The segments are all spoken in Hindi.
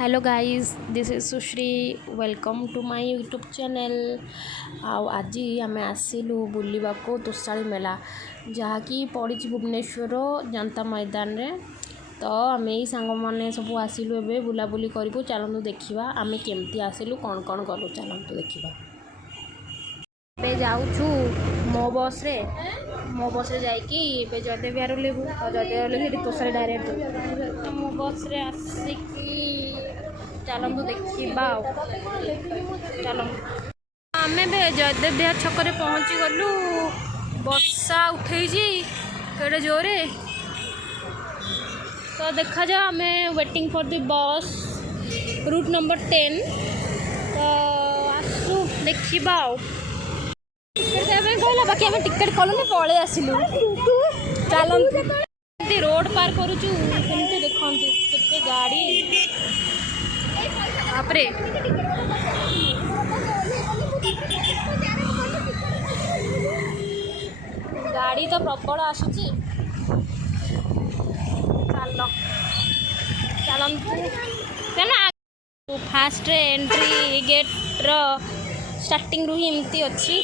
Hello guys, this is Sushri. Welcome to my YouTube channel. आज आम आसिलु बुलवा को तोषाली मेला जहाँकि पड़ी भुवनेश्वर जनता मैदान रे। तो आम यही सांग मैंने सब आसिलु ए बुलाबुली करूँ। चलतु देखा आम केमती आसिलु कौन कौन कलु चलतु देखा। जाऊँ मो बस रे जाकि जयदेव विहार ओह्लैबू और जयदेव ओह्लैक तोषाली डायरेक्ट तो मो बस रे आसिकी चलतु देखा। चल आम जयदेव विहार छक पहुँची गलु। वर्षा उठे केड़े जोरे तो देखा जा आम waiting for the bus route number 10। तो आसु देखा कहला बाकी आम टिकेट कलुनी पलि आसिलु। चलती रोड पार करुचु केमती देखु केते गाड़ी बापरे। गाड़ी तो प्रबल आसुची। चलतु फास्ट एंट्री गेट रो स्टार्टिंग रू ही एमती अच्छी।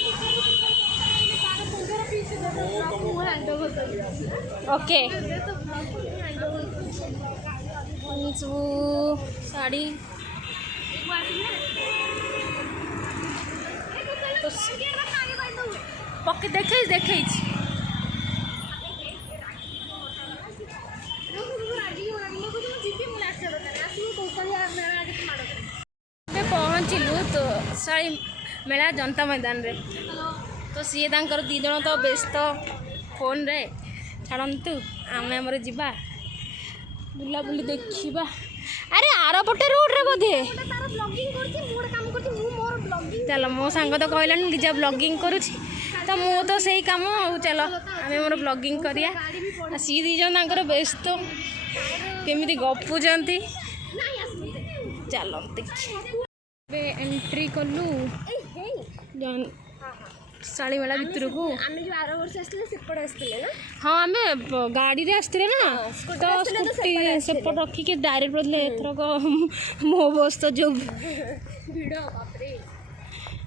ओके साड़ी पके देखे पहुँचलु तो साड़ी मेला जनता मैदान रे। तो सी दी जन तो व्यस्त फोन रे। छाड़तु आम आमर जा बुलाबुली देखा। अरे आर पटे रोड रे बोधे चल मो सांग तो कहला लिजा ब्लॉगिंग करुची तो मु तो सही काम चल आम मोर ब्लॉगिंग करिया। सी दी जन व्यस्त केमी गपुचंती। चल देखिए एंट्री कलु साड़ी मेला भितर को। हाँ आम गाड़ी रे आसते ना तो स्कूटी सेपट रखिक डायरेक्ट बोले एथरक मो बस तो जो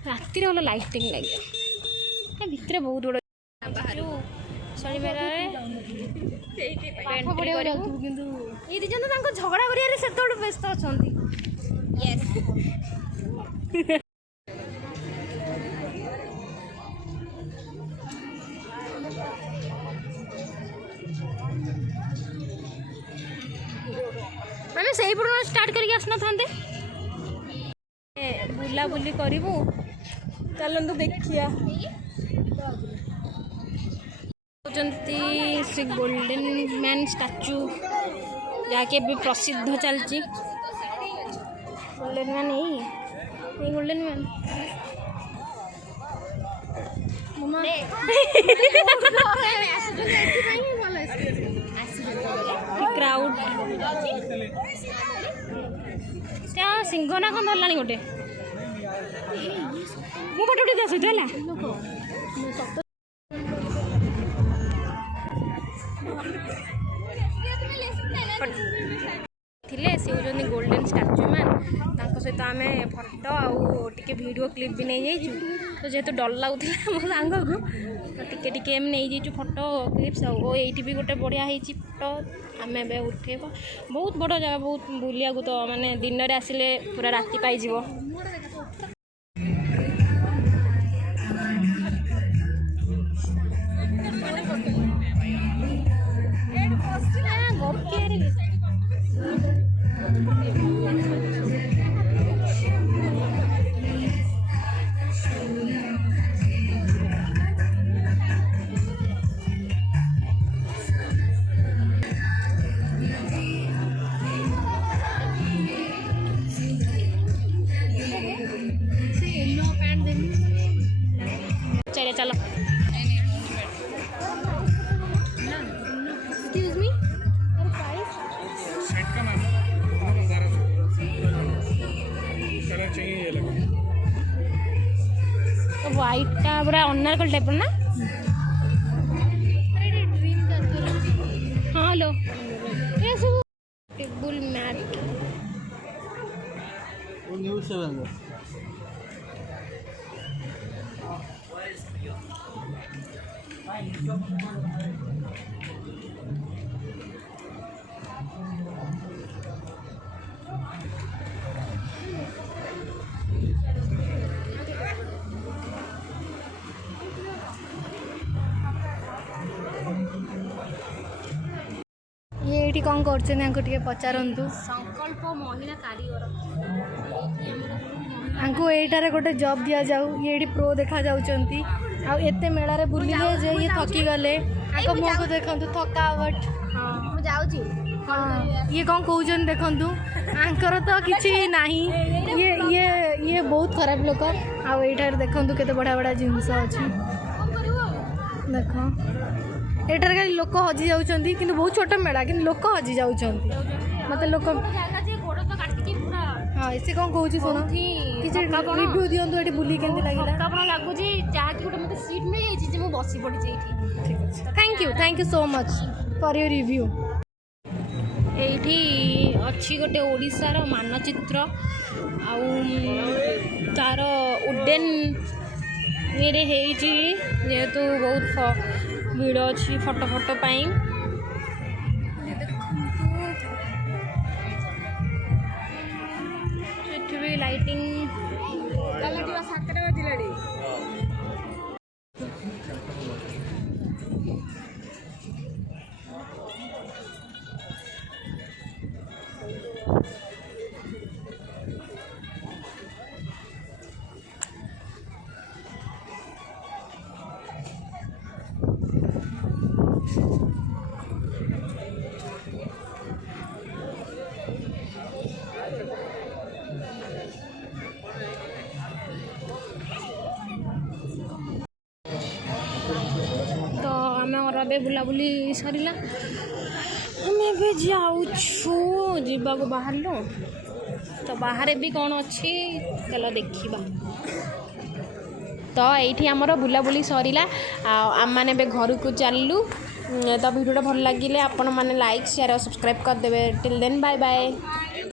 राति रे लाइटिंग लगे भितर बहुत बड़ साड़ी मेला ये दी जन झगड़ा करिया से व्यस्त अच्छा। आम से स्टार्ट करके आसना था बुलाबुली करूँ। चलतु देखिया श्री गोल्डन मैन स्टैचू जहाँकि भी प्रसिद्ध चलती। गोल्डन मैन यही गोल्डन मैन क्राउड क्या सिंह ना कौन धरला गोटे मो पटे उठे आसु थे सी होती गोल्डन स्टैचू मैन सहित आम फटो आगे वीडियो क्लिप भी नहीं जाइए। तो जेहेतु डर लगुला मो सांग को टिके नहीं जाइए फटो क्लिप्स ये भी गोटे बढ़िया फटो आम उठे बहुत बड़ जगह बहुत बुलिया तो माने दिन में आसिले पूरा राति पाइज। चलो एक्सक्यूज मी सेट का नाम तो वाइट का पूरा अनारकली टाइप ना। हाँ लो ये सब टेबल मैट न्यूज़ 7 ये ये कौन कर पचारतु संकल्प महिला कारीगर आंको एटारे गोटे जॉब दिया जाऊ ये प्रो देखा जाउचंती आ एते मेला रे बुलिले जे ये थकी गले आको मुंह को देखंतु थकावट हाँ मु जाउची हाँ ये कौन कहउचन देखंतु आंकर तो किछि नाही ये बहुत खराब लोक आ एटारे देखंतु केते बड़ा बड़ा जिंस अछि देखो एटार खाली लोक हजि जाउचंती किंतु बहुत छोट मेला किंतु लोक हजि जाउचंती मते लोक गोड़ तो काटिकी पूरा हाँ इसे कौन कहूँ शुण किसी रिव्यू दिंतु ये बुली के लगे थकापण लगुच जहाँकि गोटे मत सीट मिल जाइए मुझे बसी पड़ी thank you so much for your review एठी अच्छी गोटे ओडिशार मानचित्र आउ तार उडेन ये जेहेतु बहुत भीड़ अच्छी फोटो फोटो पाई भी लाइटिंग आमर ए बुलाबुली सरला आम ए जावाक बाहर तो बाहर भी कौन अच्छी चलो देखा तो ये आमर बुलाबुली सरला आम मैंने घर को चलू तो वीडियो भल लगे आपण मैंने लाइक शेयर और सब्सक्राइब करदे टिल देन बाय बाय।